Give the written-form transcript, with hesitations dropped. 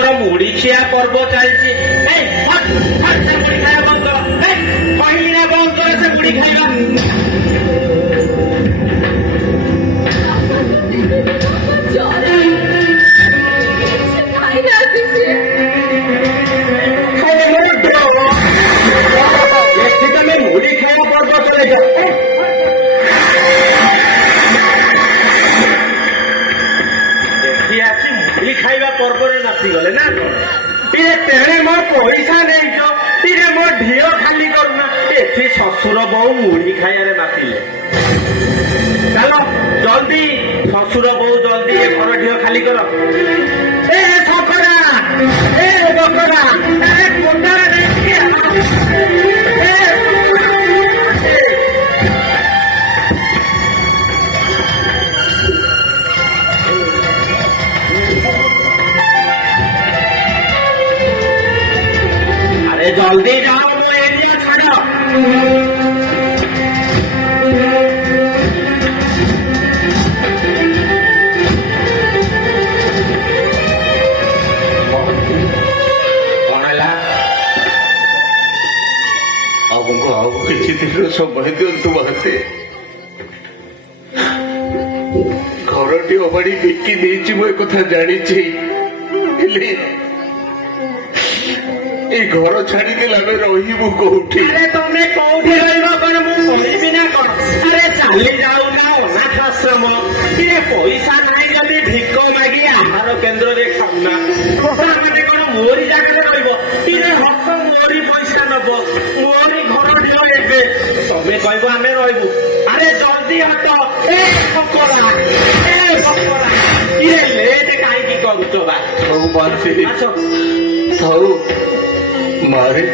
ଲୋକଙ୍କର ମୁଢି ଖିଆ ପର୍ବ ଚାଲିଛି। ସେ ମୁଢି ଖାଇବା ବନ୍ଦ କର, କହିଲି ନା ବନ୍ଦ କର ସେ ମୁଢି ଖାଇବା। ତମେ ମୁଢି ଖାଇବା ପର୍ବ ଚଲେଇଛ। ଦେଖି ଆସି ମୁଢି ଖାଇବା ପର୍ବରେ ନାଚିଗଲେ ନା କଣ? ଟିକେ ତେଣେ ମୋ ପଇସା ନେଇଛ, ଟିକେ ମୋ ଢିଅ ଖାଲି କରୁନା। ଏଠି ଶ୍ୱଶୁର ବୋଉ ମୁଢି ଖାଇବାରେ ନାଚିଲେ। ଚାଲ ଜଲ୍ଦି ଶ୍ୱଶୁର ବୋଉ ଜଲ୍ଦି ଏ ଘର ଢିଅ ଖାଲି କର। ଏ ସକରା, ଏ ବକରା, ଏ କୋଟାରା ନେଇକି अरे जल्दी जाओ, वो एरिया छोड़ो। कौन है? ଆଉ କିଛି ଦିନ ସମୟ ଦିଅନ୍ତୁ ମହାନ୍ତି। ଘରଟି ଅବାଡ଼ି ବିକି ଦେଇଛି ମୁଁ ଏକଥା ଜାଣିଛି, ହେଲେ এই ঘর ছাড়িদেলে আমি রহিবু কোউঠি? আরে তুমি কোউঠি রহিব কোন মু কইবি না কোন? আরে চালি যাও না অনাথ আশ্রম। কিরে পয়সা নাই যদি ভিক মাগি আহার কেন্দ্রে খাও না। মানে কোন মোরি জায়গায় রহিব? কিরে হক মোরি পয়সা নব, মোরি ঘর ঢিও এবে। তুমি কইব আমি রহিবু। আরে জলদি হট। এ ফকরা, এ ফকরা, কিরে লেট কাইকি করুছ বা? সৌ মানছি আসো। সৌ মারে